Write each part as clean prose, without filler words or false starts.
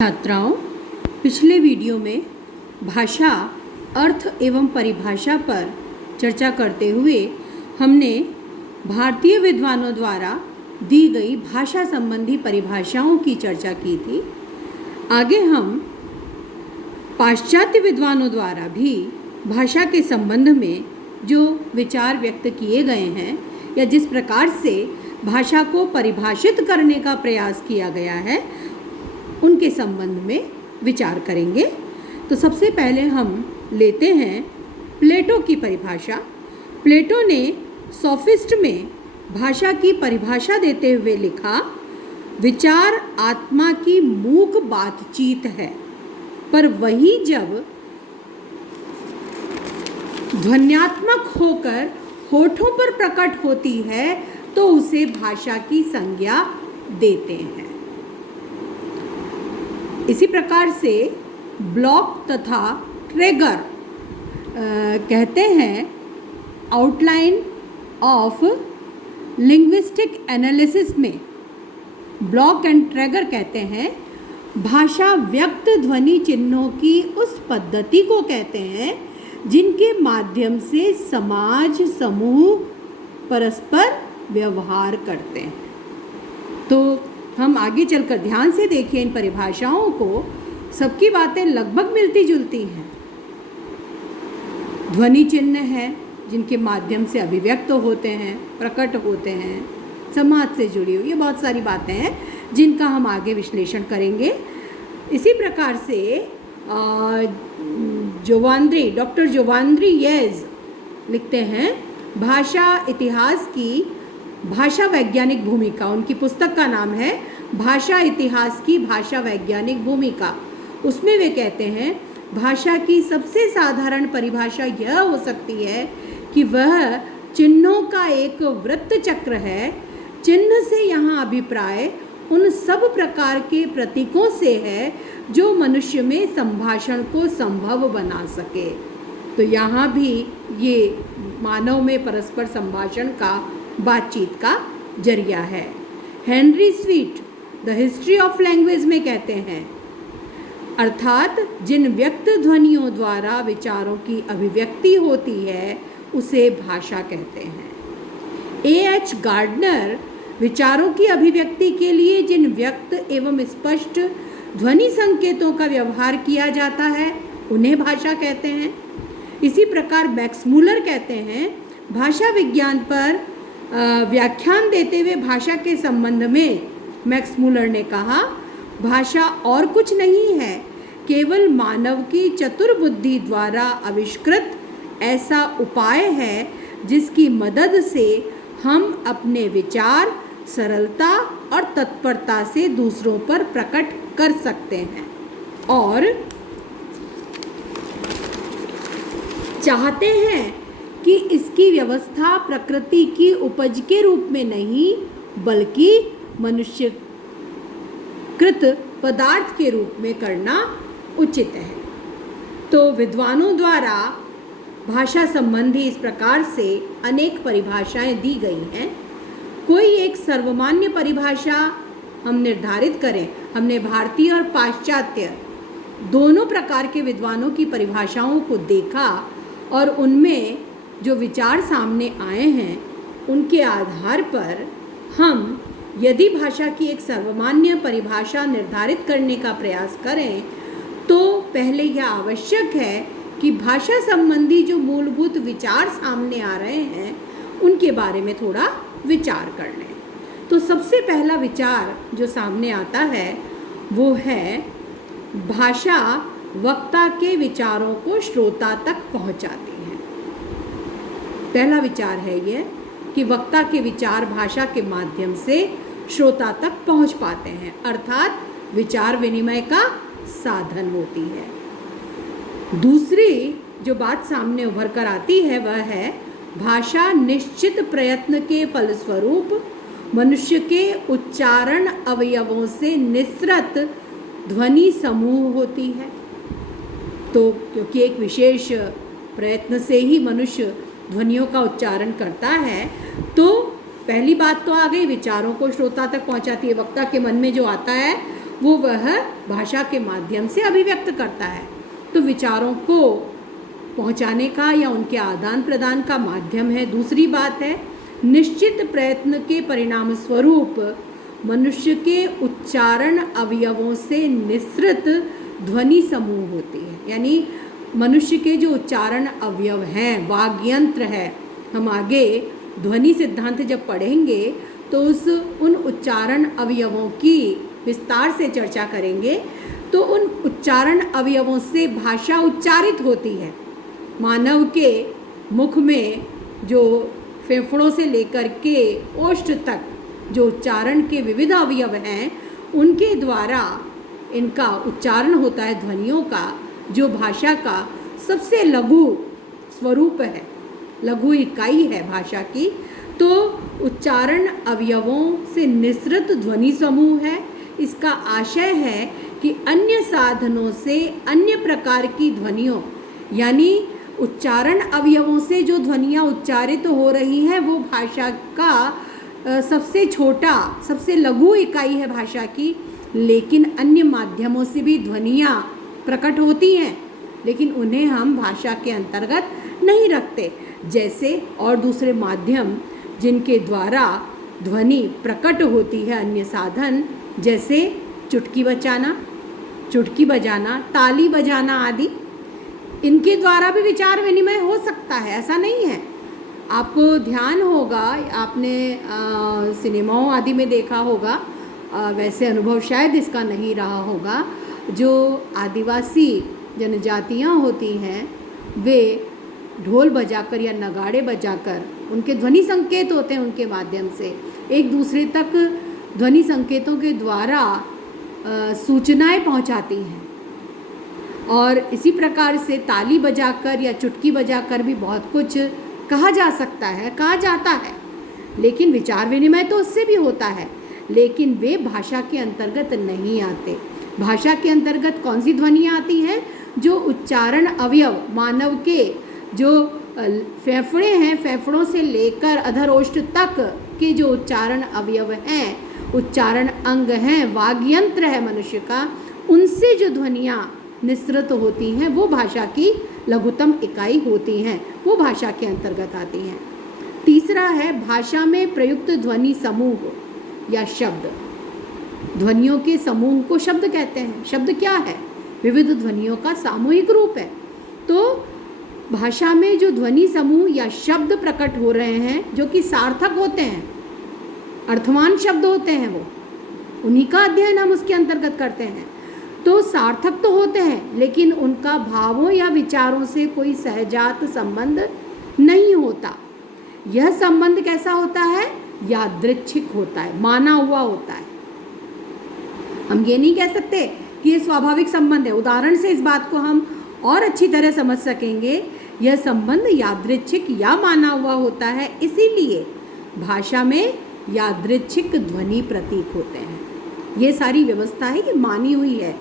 छात्राओं, पिछले वीडियो में भाषा, अर्थ एवं परिभाषा पर चर्चा करते हुए हमने भारतीय विद्वानों द्वारा दी गई भाषा संबंधी परिभाषाओं की चर्चा की थी। आगे हम पाश्चात्य विद्वानों द्वारा भी भाषा के संबंध में जो विचार व्यक्त किए गए हैं या जिस प्रकार से भाषा को परिभाषित करने का प्रयास किया गया है उनके संबंध में विचार करेंगे। तो सबसे पहले हम लेते हैं प्लेटो की परिभाषा। प्लेटो ने सोफिस्ट में भाषा की परिभाषा देते हुए लिखा, विचार आत्मा की मूक बातचीत है, पर वही जब ध्वन्यात्मक होकर होठों पर प्रकट होती है तो उसे भाषा की संज्ञा देते हैं। इसी प्रकार से ब्लॉक तथा ट्रेगर कहते हैं आउटलाइन ऑफ लिंग्विस्टिक एनालिसिस में ब्लॉक एंड ट्रेगर कहते हैं भाषा व्यक्त ध्वनि चिन्हों की उस पद्धति को कहते हैं जिनके माध्यम से समाज समूह परस्पर व्यवहार करते हैं। तो हम आगे चलकर ध्यान से देखिए इन परिभाषाओं को, सबकी बातें लगभग मिलती जुलती हैं। ध्वनि चिन्ह है जिनके माध्यम से अभिव्यक्त होते हैं, प्रकट होते हैं, समाज से जुड़ी हुई ये बहुत सारी बातें हैं जिनका हम आगे विश्लेषण करेंगे। इसी प्रकार से डॉक्टर जोवांद्री येज लिखते हैं भाषा इतिहास की भाषा वैज्ञानिक भूमिका। उनकी पुस्तक का नाम है भाषा इतिहास की भाषा वैज्ञानिक भूमिका। उसमें वे कहते हैं भाषा की सबसे साधारण परिभाषा यह हो सकती है कि वह चिन्हों का एक वृत्त चक्र है। चिन्ह से यहाँ अभिप्राय उन सब प्रकार के प्रतीकों से है जो मनुष्य में संभाषण को संभव बना सके। तो यहाँ भी ये मानव में परस्पर संभाषण का बातचीत का जरिया है। Henry sweet the history of language में कहते हैं अर्थात जिन व्यक्त ध्वनियों द्वारा विचारों की अभिव्यक्ति होती है उसे भाषा कहते हैं। एएच गार्डनर विचारों की अभिव्यक्ति के लिए जिन व्यक्त एवं स्पष्ट ध्वनि संकेतों का व्यवहार किया जाता है उन्हें भाषा कहते हैं। इसी प्रकार मैक्स मूलर कहते हैं भाषा विज्ञान पर व्याख्यान देते हुए भाषा के संबंध में मैक्स मूलर ने कहा, भाषा और कुछ नहीं है, केवल मानव की चतुर बुद्धि द्वारा आविष्कृत ऐसा उपाय है जिसकी मदद से हम अपने विचार सरलता और तत्परता से दूसरों पर प्रकट कर सकते हैं और चाहते हैं कि इसकी व्यवस्था प्रकृति की उपज के रूप में नहीं बल्कि मनुष्यकृत पदार्थ के रूप में करना उचित है। तो विद्वानों द्वारा भाषा संबंधी इस प्रकार से अनेक परिभाषाएं दी गई हैं। कोई एक सर्वमान्य परिभाषा हम निर्धारित करें। हमने भारतीय और पाश्चात्य दोनों प्रकार के विद्वानों की परिभाषाओं को देखा और उनमें जो विचार सामने आए हैं उनके आधार पर हम यदि भाषा की एक सर्वमान्य परिभाषा निर्धारित करने का प्रयास करें तो पहले यह आवश्यक है कि भाषा संबंधी जो मूलभूत विचार सामने आ रहे हैं उनके बारे में थोड़ा विचार कर लें। तो सबसे पहला विचार जो सामने आता है वो है भाषा वक्ता के विचारों को श्रोता तक पहुंचाती है। पहला विचार है ये कि वक्ता के विचार भाषा के माध्यम से श्रोता तक पहुंच पाते हैं, अर्थात विचार विनिमय का साधन होती है। दूसरी जो बात सामने उभर कर आती है वह है भाषा निश्चित प्रयत्न के फलस्वरूप मनुष्य के उच्चारण अवयवों से निस्सृत ध्वनि समूह होती है। तो क्योंकि एक विशेष प्रयत्न से ही मनुष्य ध्वनियों का उच्चारण करता है तो पहली बात तो आ गई, विचारों को श्रोता तक पहुंचाती है। वक्ता के मन में जो आता है वो वह भाषा के माध्यम से अभिव्यक्त करता है। तो विचारों को पहुंचाने का या उनके आदान प्रदान का माध्यम है। दूसरी बात है, निश्चित प्रयत्न के परिणाम स्वरूप मनुष्य के उच्चारण अवयवों से निःसृत ध्वनि समूह होती है। यानी मनुष्य के जो उच्चारण अवयव हैं, वाग्यंत्र है, हम आगे ध्वनि सिद्धांत जब पढ़ेंगे तो उन उच्चारण अवयवों की विस्तार से चर्चा करेंगे। तो उन उच्चारण अवयवों से भाषा उच्चारित होती है। मानव के मुख में जो फेफड़ों से लेकर के ओष्ठ तक जो उच्चारण के विविध अवयव हैं, उनके द्वारा इनका उच्चारण होता है ध्वनियों का, जो भाषा का सबसे लघु स्वरूप है, लघु इकाई है भाषा की। तो उच्चारण अवयवों से निःसृत ध्वनि समूह है। इसका आशय है कि अन्य साधनों से अन्य प्रकार की ध्वनियों, यानी उच्चारण अवयवों से जो ध्वनियाँ उच्चारित हो रही हैं, वो भाषा का सबसे छोटा, सबसे लघु इकाई है भाषा की। लेकिन अन्य माध्यमों से भी ध्वनियाँ प्रकट होती हैं, लेकिन उन्हें हम भाषा के अंतर्गत नहीं रखते। जैसे और दूसरे माध्यम जिनके द्वारा ध्वनि प्रकट होती है, अन्य साधन, जैसे चुटकी बजाना, ताली बजाना आदि, इनके द्वारा भी विचार विनिमय हो सकता है, ऐसा नहीं है। आपको ध्यान होगा, आपने सिनेमाओं आदि में देखा होगा, वैसे अनुभव शायद इसका नहीं रहा होगा। जो आदिवासी जनजातियाँ होती हैं, वे ढोल बजाकर या नगाड़े बजाकर, उनके ध्वनि संकेत होते हैं, उनके माध्यम से एक दूसरे तक ध्वनि संकेतों के द्वारा सूचनाएं पहुंचाती हैं। और इसी प्रकार से ताली बजाकर या चुटकी बजाकर भी बहुत कुछ कहा जा सकता है, कहा जाता है। लेकिन विचार विनिमय तो उससे भी होता है, लेकिन वे भाषा के अंतर्गत नहीं आते। भाषा के अंतर्गत कौन सी ध्वनियाँ आती हैं? जो उच्चारण अवयव, मानव के जो फेफड़े हैं, फेफड़ों से लेकर अधरोष्ठ तक के जो उच्चारण अवयव हैं, उच्चारण अंग हैं, वाग्यंत्र है मनुष्य का, उनसे जो ध्वनियाँ निःसृत होती हैं, वो भाषा की लघुतम इकाई होती हैं, वो भाषा के अंतर्गत आती हैं। तीसरा है भाषा में प्रयुक्त ध्वनि समूह या शब्द। ध्वनियों के समूह को शब्द कहते हैं। शब्द क्या है? विविध ध्वनियों का सामूहिक रूप है। तो भाषा में जो ध्वनि समूह या शब्द प्रकट हो रहे हैं, जो कि सार्थक होते हैं, अर्थवान शब्द होते हैं, वो उन्हीं का अध्ययन हम उसके अंतर्गत करते हैं। तो सार्थक तो होते हैं, लेकिन उनका भावों या विचारों से कोई सहजात संबंध नहीं होता। यह संबंध कैसा होता है? यादृच्छिक होता है, माना हुआ होता है। हम ये नहीं कह सकते कि ये स्वाभाविक संबंध है। उदाहरण से इस बात को हम और अच्छी तरह समझ सकेंगे। यह संबंध यादृच्छिक या माना हुआ होता है, इसीलिए भाषा में यादृच्छिक ध्वनि प्रतीक होते हैं। ये सारी व्यवस्था है, ये मानी हुई है।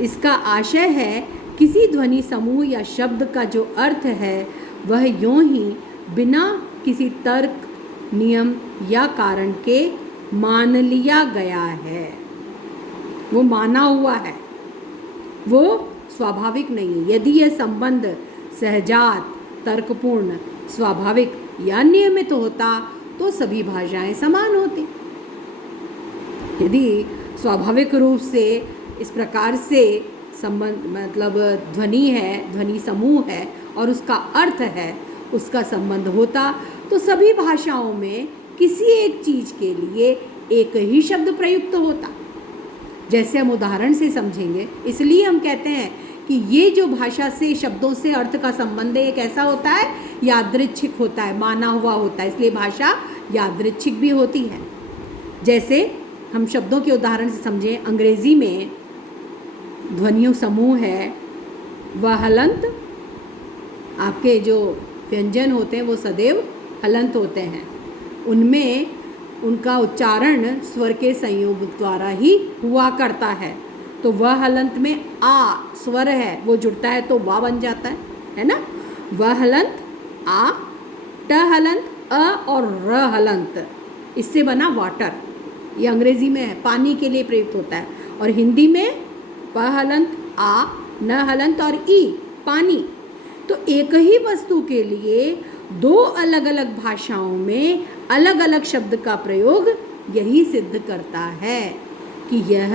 इसका आशय है किसी ध्वनि समूह या शब्द का जो अर्थ है वह यूं ही बिना किसी तर्क, नियम या कारण के मान लिया गया है। वो माना हुआ है, वो स्वाभाविक नहीं है। यदि यह संबंध सहजात, तर्कपूर्ण, स्वाभाविक या नियमित होता तो सभी भाषाएं समान होती। यदि स्वाभाविक रूप से इस प्रकार से संबंध, मतलब ध्वनि है, ध्वनि समूह है और उसका अर्थ है, उसका संबंध होता तो सभी भाषाओं में किसी एक चीज़ के लिए एक ही शब्द प्रयुक्त होता। जैसे हम उदाहरण से समझेंगे, इसलिए हम कहते हैं कि ये जो भाषा से, शब्दों से अर्थ का संबंध है, ये कैसा होता है? यादृच्छिक होता है, माना हुआ होता है। इसलिए भाषा यादृच्छिक भी होती है। जैसे हम शब्दों के उदाहरण से समझें, अंग्रेजी में ध्वनियों समूह है वह हलंत। आपके जो व्यंजन होते हैं वो सदैव हलंत होते हैं। उनमें उनका उच्चारण स्वर के संयोग द्वारा ही हुआ करता है। तो वह हलंत में आ स्वर है, वो जुड़ता है तो वा बन जाता है ना? वह हलंत आ, ट हलंत अ और र हलंत, इससे बना वाटर। ये अंग्रेजी में है, पानी के लिए प्रयुक्त होता है। और हिंदी में प हलंत आ, न हलंत और ई, पानी। तो एक ही वस्तु के लिए दो अलग अलग भाषाओं में अलग अलग शब्द का प्रयोग यही सिद्ध करता है कि यह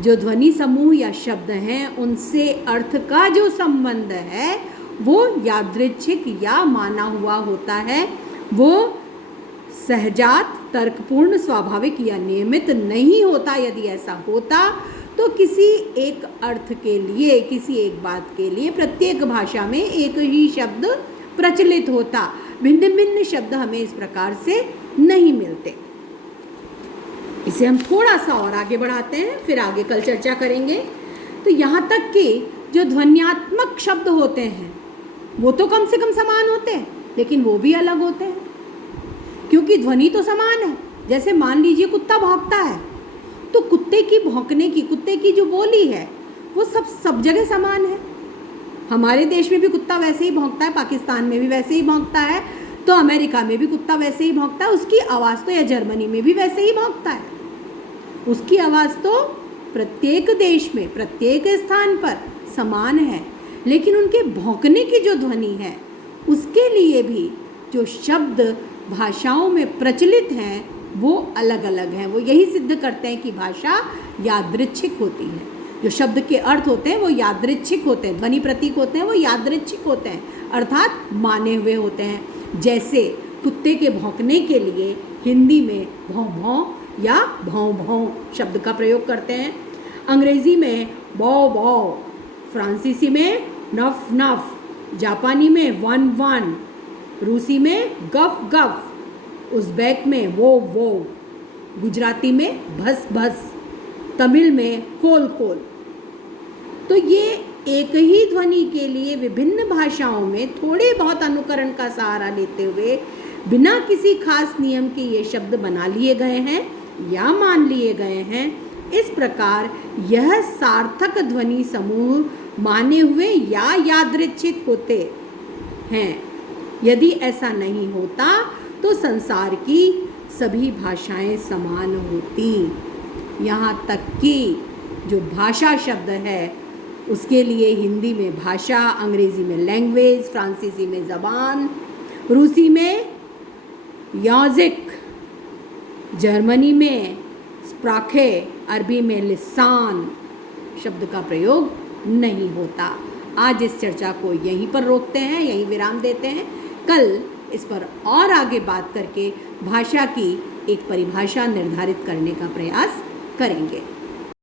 जो ध्वनि समूह या शब्द हैं उनसे अर्थ का जो संबंध है वो यादृच्छिक या माना हुआ होता है, वो सहजात, तर्कपूर्ण, स्वाभाविक या नियमित नहीं होता। यदि ऐसा होता तो किसी एक अर्थ के लिए, किसी एक बात के लिए प्रत्येक भाषा में एक ही शब्द प्रचलित होता। भिन्न भिन्न शब्द हमें इस प्रकार से नहीं मिलते। इसे हम थोड़ा सा और आगे बढ़ाते हैं, फिर आगे कल चर्चा करेंगे। तो यहाँ तक कि जो ध्वन्यात्मक शब्द होते हैं वो तो कम से कम समान होते हैं, लेकिन वो भी अलग होते हैं, क्योंकि ध्वनि तो समान है। जैसे मान लीजिए कुत्ता भौंकता है, तो कुत्ते की भौंकने की, कुत्ते की जो बोली है वो सब जगह समान है। हमारे देश में भी कुत्ता वैसे ही भौंकता है, पाकिस्तान में भी वैसे ही भौंकता है, तो अमेरिका में भी कुत्ता वैसे ही भौंकता है। उसकी आवाज़ तो, या जर्मनी में भी वैसे ही भौंकता है, उसकी आवाज़ तो प्रत्येक देश में, प्रत्येक स्थान पर समान है। लेकिन उनके भौंकने की जो ध्वनि है उसके लिए भी जो शब्द भाषाओं में प्रचलित हैं वो अलग अलग हैं। वो यही सिद्ध करते हैं कि भाषा यादृच्छिक होती है। जो शब्द के अर्थ होते हैं वो यादृच्छिक होते हैं, ध्वनि प्रतीक होते हैं वो यादृच्छिक होते हैं, अर्थात माने हुए होते हैं। जैसे कुत्ते के भौंकने के लिए हिंदी में भौं भौं या भौं भौं शब्द का प्रयोग करते हैं, अंग्रेज़ी में बौ बौ, फ्रांसीसी में नफ नफ, जापानी में वन वन, रूसी में गफ गफ, उज़्बेक में वो, गुजराती में भस भस, तमिल में कोल कोल। तो ये एक ही ध्वनि के लिए विभिन्न भाषाओं में थोड़े बहुत अनुकरण का सहारा लेते हुए बिना किसी खास नियम के ये शब्द बना लिए गए हैं या मान लिए गए हैं। इस प्रकार यह सार्थक ध्वनि समूह माने हुए या यादृच्छिक होते हैं। यदि ऐसा नहीं होता तो संसार की सभी भाषाएं समान होती। यहाँ तक कि जो भाषा शब्द है उसके लिए हिंदी में भाषा, अंग्रेज़ी में लैंग्वेज, फ्रांसीसी में ज़बान, रूसी में याजिक, जर्मनी में स्प्राखे, अरबी में लिसान शब्द का प्रयोग नहीं होता। आज इस चर्चा को यहीं पर रोकते हैं, यहीं विराम देते हैं। कल इस पर और आगे बात करके भाषा की एक परिभाषा निर्धारित करने का प्रयास करेंगे।